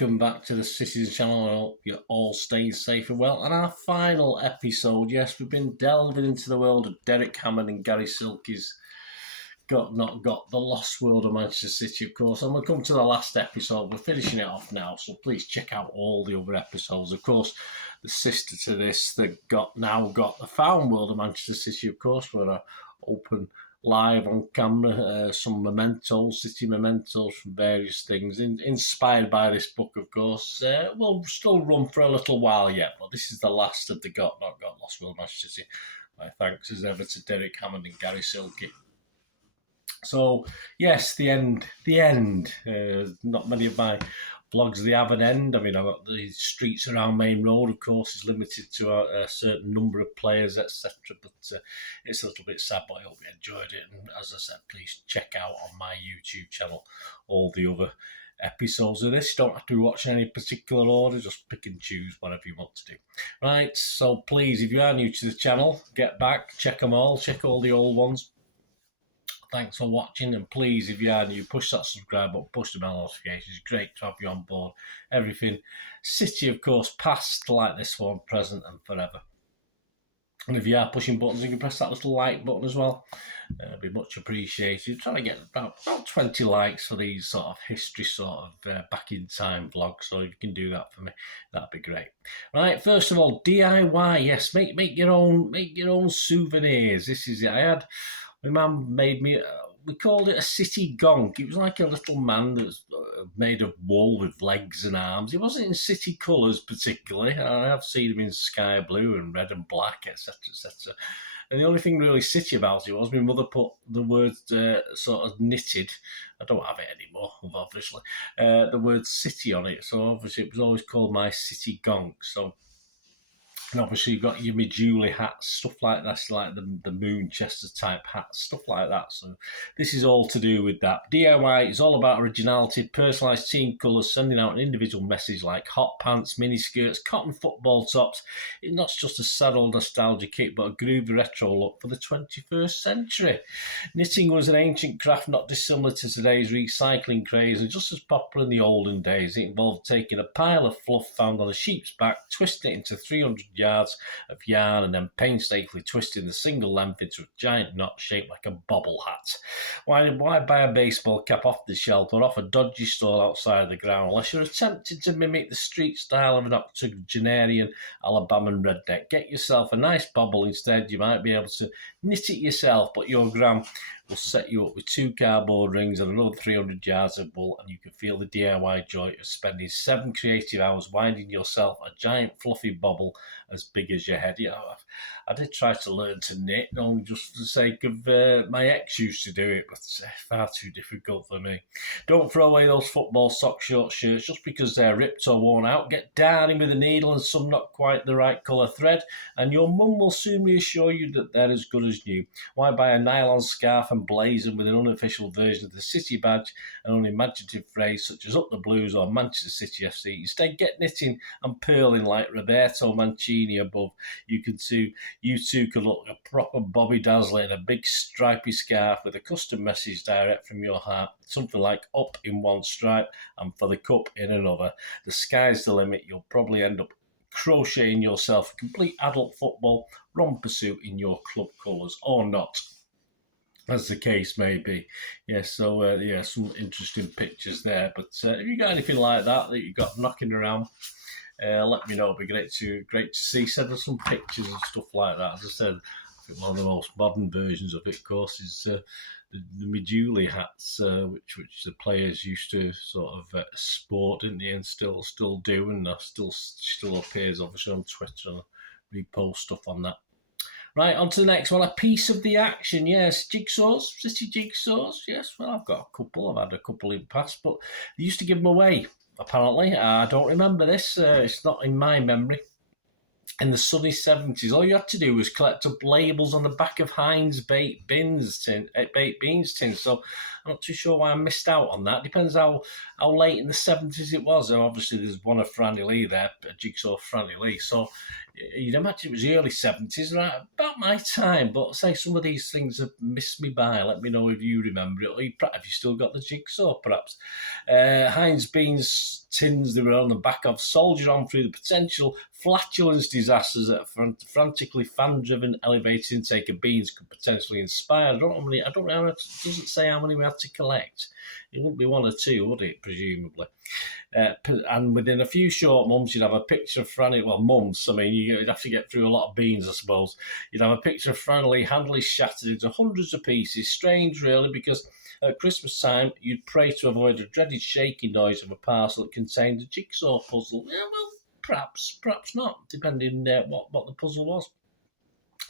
welcome back to the Citizen channel. I hope you're all staying safe and well. And our final episode, yes, we've been delving into the world of Derek Hammond and Gary Silke's not got the lost world of Manchester City, of course. And we'll come to the last episode. We're finishing it off now, so please check out all the other episodes. Of course, the sister to this that now got the found world of Manchester City, of course, where open live on camera, some mementos, city mementos from various things, inspired by this book, of course. Will still run for a little while yet, but this is the last of the not got lost world Manchester City. My thanks as ever to Derek Hammond and Gary Silke. So yes, the end. Not many of my vlogs, they have an end. I mean, I've got the streets around Main Road, of course, is limited to a certain number of players, etc. But it's a little bit sad, but I hope you enjoyed it. And as I said, please check out on my YouTube channel all the other episodes of this. You don't have to watch in any particular order, just pick and choose whatever you want to do. Right, so please, if you are new to the channel, get back, check them all, check all the old ones. Thanks for watching, and please, if you are new, push that subscribe button, push the bell notifications. It's great to have you on board. Everything City, of course, past like this one, present and forever. And if you are pushing buttons, you can press that little like button as well. It'd be much appreciated. I'm trying to get about 20 likes for these sort of history, sort of back in time vlogs. So if you can do that for me, that'd be great. Right, first of all, DIY. Yes, make your own souvenirs. This is it. My mum made me, we called it a city gonk. It was like a little man that was made of wool with legs and arms. It wasn't in city colours particularly. I have seen them in sky blue and red and black, etc., etc. And the only thing really city about it was my mother put the word sort of knitted. I don't have it anymore, obviously. The word city on it. So obviously it was always called my city gonk. So. And obviously you've got your Julie hats, stuff like that, like the Moonchester type hats, stuff like that. So this is all to do with that. DIY is all about originality, personalised team colours, sending out an individual message like hot pants, mini skirts, cotton football tops. It's not just a sad old nostalgia kit, but a groovy retro look for the 21st century. Knitting was an ancient craft not dissimilar to today's recycling craze and just as popular in the olden days. It involved taking a pile of fluff found on a sheep's back, twisting it into 300 yards of yarn and then painstakingly twisting the single length into a giant knot shaped like a bobble hat. Why buy a baseball cap off the shelf or off a dodgy stall outside the ground unless you're attempting to mimic the street style of an octogenarian Alabama redneck? Get yourself a nice bobble instead. You might be able to knit it yourself, but your gram will set you up with 2 cardboard rings and another 300 yards of wool, and you can feel the DIY joy of spending 7 creative hours winding yourself a giant fluffy bobble as big as your head. You know, I did try to learn to knit, only just for the sake of my ex used to do it, but it's far too difficult for me. Don't throw away those football sock short shirts just because they're ripped or worn out. Get darning with a needle and some not quite the right colour thread, and your mum will soon reassure you that they're as good as new. Why buy a nylon scarf and blazon with an unofficial version of the City badge and unimaginative phrase such as Up the Blues or Manchester City FC? Instead, get knitting and purling like Roberto Mancini above. You two could look a proper Bobby Dazzler in a big stripy scarf with a custom message direct from your heart. Something like up in one stripe and for the cup in another. The sky's the limit. You'll probably end up crocheting yourself a complete adult football romper suit in your club colours, or not, as the case may be. Yes, so yeah, some interesting pictures there. But if you got anything like that you've got knocking around, let me know. It'd be great to see. Send us some pictures and stuff like that. As I said, I think one of the most modern versions of it, of course, is the Julie hats, which the players used to sort of sport, didn't they, and still do, and still appears obviously on Twitter and repost stuff on that. Right, on to the next one, a piece of the action. Yes, Jigsaws, City Jigsaws. Yes, well, I've got a couple. I've had a couple in the past, but they used to give them away, apparently. I don't remember this. It's not in my memory. In the sunny 70s, all you had to do was collect up labels on the back of Heinz baked beans tin. So I'm not too sure why I missed out on that. Depends how late in the 70s it was. And obviously, there's one of Franny Lee there, a Jigsaw Franny Lee. So you'd imagine it was the early 70s, right? About my time. But say some of these things have missed me by. Let me know if you remember it. Or if you still got the Jigsaw, perhaps. Heinz Beans tins they were on the back of, soldier on through the potential flatulence disasters that frantically fan-driven elevated intake of beans could potentially inspire. I don't know. It doesn't say how many we had to collect. It wouldn't be one or two, would it? Presumably. And within a few short months, you'd have a picture of Franny. Well, months. I mean, you'd have to get through a lot of beans, I suppose. You'd have a picture of Franny Lee handily shattered into hundreds of pieces. Strange, really, because at Christmas time, you'd pray to avoid a dreaded shaking noise of a parcel that contained a jigsaw puzzle. Yeah, well, perhaps not, depending what the puzzle was.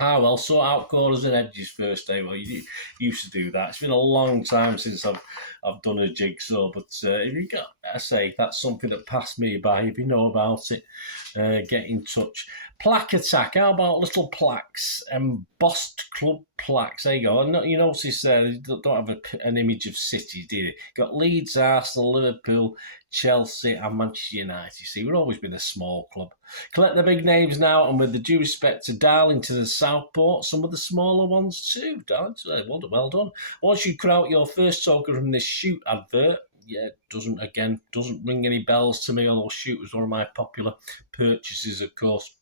Well, sort out corners and edges first, day. Well, you used to do that. It's been a long time since I've done a jigsaw, but if you got, I say, that's something that passed me by. If you know about it, get in touch. Plaque Attack. How about little plaques? Embossed club plaques. There you go. And you notice they don't have an image of cities, do they? Got Leeds, Arsenal, Liverpool, Chelsea and Manchester United. You see, we've always been a small club. Collect the big names now, and with the due respect to Darlington and Southport, some of the smaller ones too. Darlington, well done. Once you cut out your first token from this shoot advert, doesn't ring any bells to me, although shoot was one of my popular purchases, of course.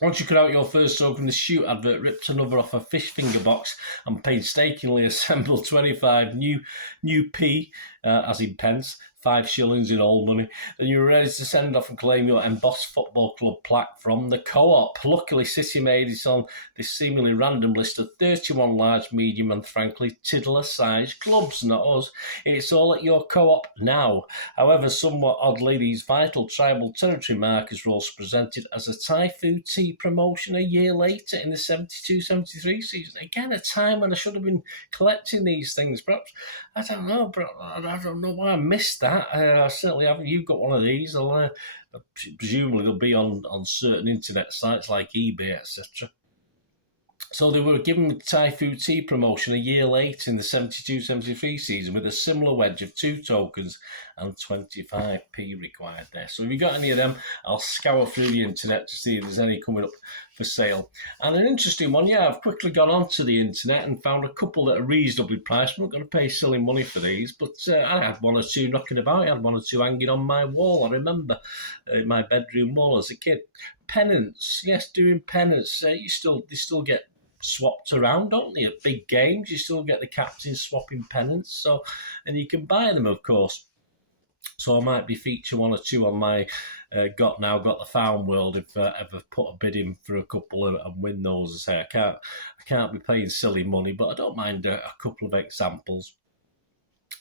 Once you cut out your first token, the shoot advert ripped another off a fish finger box and painstakingly assembled 25 new P, as in pence, 5 shillings in old money, then you were ready to send off and claim your embossed football club plaque from the Co-op. Luckily, City made it on this seemingly random list of 31 large, medium and frankly tiddler-sized clubs, not us. It's all at your Co-op now. However, somewhat oddly, these vital tribal territory markers were also presented as a Thai food tea promotion a year later in the 72-73 season. Again, a time when I should have been collecting these things. Perhaps, I don't know, but I don't know why I missed that. I certainly haven't. You've got one of these. Presumably they'll be on certain internet sites like eBay, etc. So they were given the Thai food tea promotion a year later in the 72-73 season with a similar wedge of 2 tokens and 25p required there. So if you've got any of them, I'll scour through the internet to see if there's any coming up for sale. And an interesting one, I've quickly gone onto the internet and found a couple that are reasonably priced. I'm not going to pay silly money for these, but I had 1 or 2 knocking about. I had 1 or 2 hanging on my wall, I remember, my bedroom wall as a kid. Pennants, yes, doing pennants. They still get swapped around, don't they? At big games, you still get the captains swapping pennants. So, and you can buy them, of course. So I might be feature 1 or 2 on my Got the Found World if I ever put a bid in for a couple and win those. I say I can't be paying silly money, but I don't mind a couple of examples.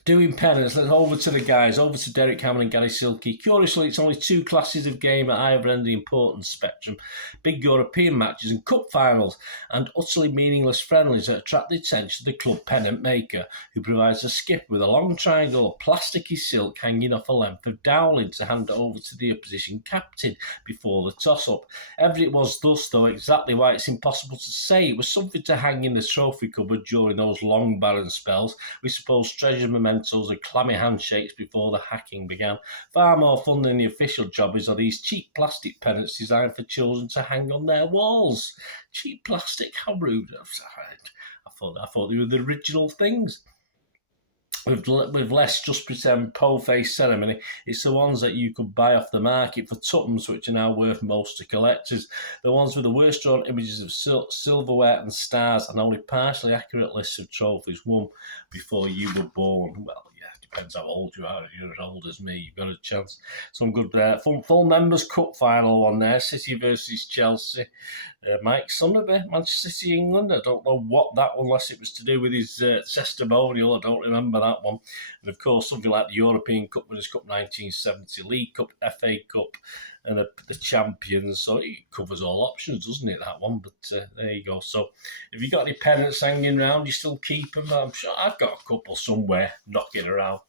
Doing pennants, let's over to the guys, over to Derek Hammond and Gary Silke. Curiously, it's only 2 classes of game at either end of the importance spectrum. Big European matches and cup finals, and utterly meaningless friendlies that attract the attention of the club pennant maker, who provides a skip with a long triangle of plasticky silk hanging off a length of dowling to hand it over to the opposition captain before the toss-up. Ever it was thus, though, exactly why it's impossible to say. It was something to hang in the trophy cupboard during those long barren spells. We suppose treasure mementos and clammy handshakes before the hacking began. Far more fun than the official jobbies are these cheap plastic pennants designed for children to hang on their walls. Cheap plastic, how rude. I thought they were the original things. With less just pretend po-face ceremony, it's the ones that you could buy off the market for tuppence, which are now worth most to collectors. The ones with the worst drawn images of silverware and stars and only partially accurate lists of trophies won before you were born. Well, depends how old you are. If you're as old as me, you've got a chance. Some good full members cup final one there. City versus Chelsea. Mike Summerby, Manchester City, England. I don't know what that one, unless it was to do with his testimonial. I don't remember that one. And of course, something like the European Cup Winners' Cup 1970, League Cup, FA Cup, and the Champions. So it covers all options, doesn't it, that one? But there you go. So if you've got any pennants hanging around, you still keep them. I'm sure I've got a couple somewhere knocking around.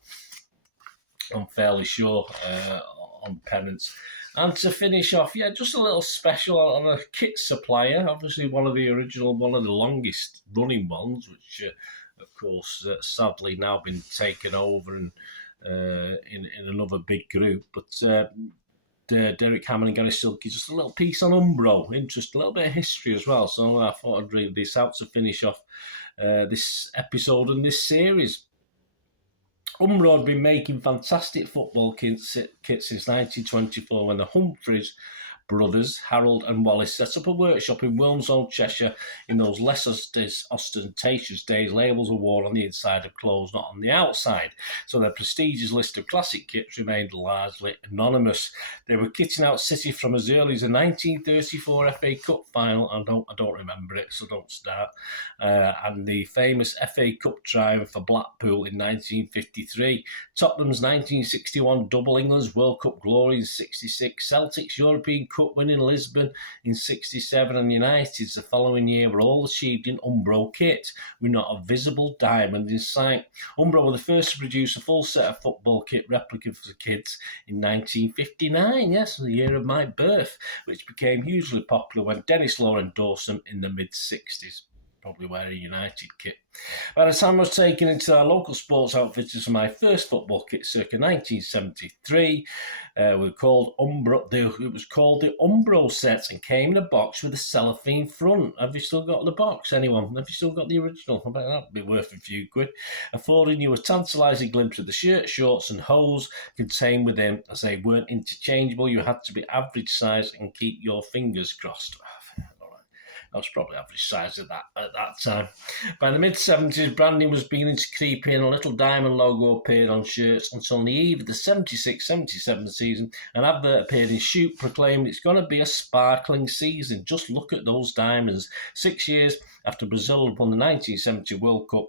I'm fairly sure on pennants. And to finish off, just a little special on a kit supplier. Obviously, one of the longest running ones, which of course, sadly now been taken over and in another big group. But Derek Hammond and Gary Silke, just a little piece on Umbro, interest, a little bit of history as well. So I thought I'd read this out to finish off this episode and this series. Umbro had been making fantastic football kits since 1924 when the Humphreys brothers, Harold and Wallace, set up a workshop in Wilmslow, Cheshire. In those less ostentatious days, labels were worn on the inside of clothes, not on the outside. So their prestigious list of classic kits remained largely anonymous. They were kitting out City from as early as the 1934 FA Cup final. I don't remember it, so don't start. And the famous FA Cup triumph for Blackpool in 1953. Tottenham's 1961 double, England's World Cup glory in 66, Celtic's European Cup win in Lisbon in 67, and United's the following year were all achieved in Umbro kit, with not a visible diamond in sight. Umbro were the first to produce a full set of football kit replica for the kids in 1959, yes, the year of my birth, which became hugely popular when Dennis Law endorsed them in the mid-60s. Probably wear a United kit. By the time I was taken into our local sports outfitters for my first football kit circa 1973, it was called the Umbro set and came in a box with a cellophane front. Have you still got the box, anyone? Have you still got the original? I bet that'd be worth a few quid. Affording you a tantalising glimpse of the shirt, shorts and hose contained within, as they weren't interchangeable. You had to be average size and keep your fingers crossed. I was probably average size at that time. By the mid-70s, branding was beginning to creep in. A little diamond logo appeared on shirts until on the eve of the 76-77 season, an advert appeared in Shoot proclaimed it's going to be a sparkling season. Just look at those diamonds. 6 years after Brazil had won the 1970 World Cup,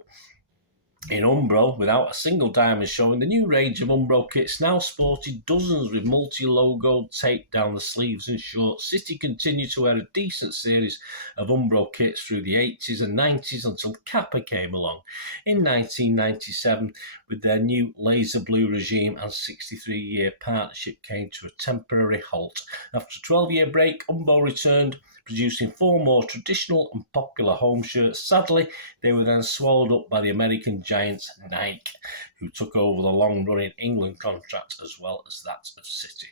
in Umbro, without a single diamond showing, the new range of Umbro kits now sported dozens with multi-logoed tape down the sleeves and shorts. City continued to wear a decent series of Umbro kits through the 80s and 90s until Kappa came along in 1997 with their new laser blue regime, and 63-year partnership came to a temporary halt. After a 12-year break, Umbro returned, producing 4 more traditional and popular home shirts. Sadly, they were then swallowed up by the American giants Nike, who took over the long-running England contract as well as that of City.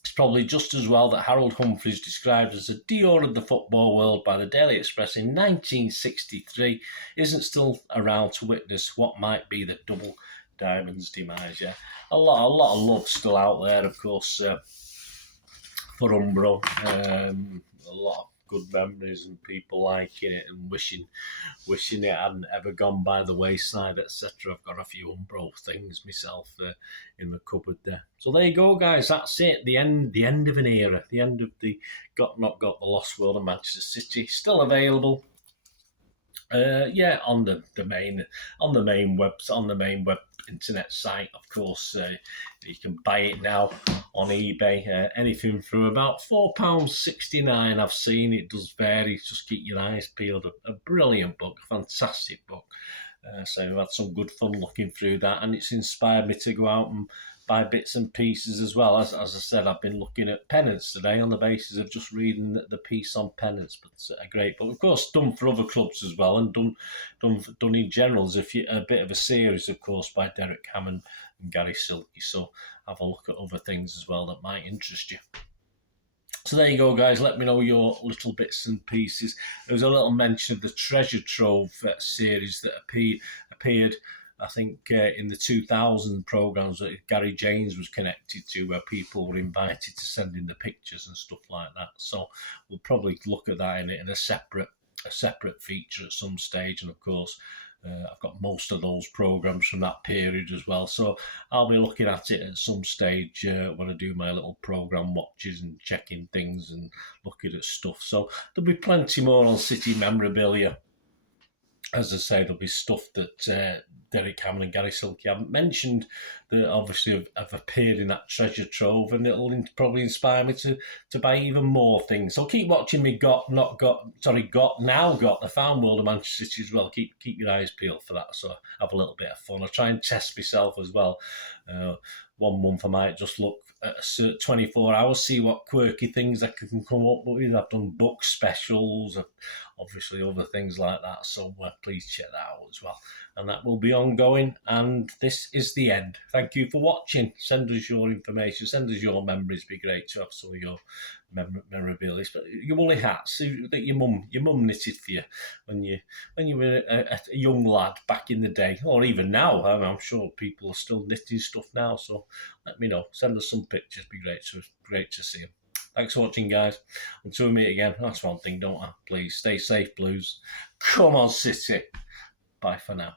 It's probably just as well that Harold Humphreys, described as a Dior of the football world by the Daily Express in 1963, isn't still around to witness what might be the double diamond's demise. Yeah, a lot of love still out there, of course, for Umbro. A lot of good memories and people liking it and wishing it hadn't ever gone by the wayside, etc. I've got a few Umbro things myself in the cupboard there. So there you go, guys. That's it. The end of an era. The end of the Not Got the Lost World of Manchester City. Still available. On the main web internet site, of course. You can buy it now on eBay. Anything from about £4.69. I've seen it does vary. Just keep your eyes peeled. A brilliant book, a fantastic book. So I've had some good fun looking through that, and it's inspired me to go out and buy bits and pieces as well. As I said, I've been looking at Pennants today on the basis of just reading the piece on Pennants, but it's a great book. Of course, done for other clubs as well, and done in general as a bit of a series, of course, by Derek Hammond and Gary Silke. So have a look at other things as well that might interest you. So there you go, guys. Let me know your little bits and pieces. There was a little mention of the Treasure Trove series that appeared I think in the 2000 programmes that Gary James was connected to, where people were invited to send in the pictures and stuff like that. So we'll probably look at that in a separate feature at some stage. And of course, I've got most of those programmes from that period as well. So I'll be looking at it at some stage when I do my little programme watches and checking things and looking at stuff. So there'll be plenty more on City memorabilia. As I say, there'll be stuff that Derek Hammond and Gary Silke haven't mentioned that obviously have appeared in that treasure trove, and it'll probably inspire me to buy even more things. So keep watching me Got, Now Got, the Found World of Manchester City as well. Keep your eyes peeled for that, so have a little bit of fun. I try and test myself as well. 1 month I might just look a certain 24 hours, see what quirky things I can come up with. I've done book specials, and obviously other things like that. So please check that out as well. And that will be ongoing. And this is the end. Thank you for watching. Send us your information. Send us your memories. It'd be great to have some of your memorabilia. But your woolly hats that your mum knitted for you when you were a young lad back in the day, or even now. I'm sure people are still knitting stuff now. So let me know. Send us some pictures. It'd be great to see them. Thanks for watching, guys. Until we meet again, that's one thing, don't I? Please stay safe, Blues. Come on, City. Bye for now.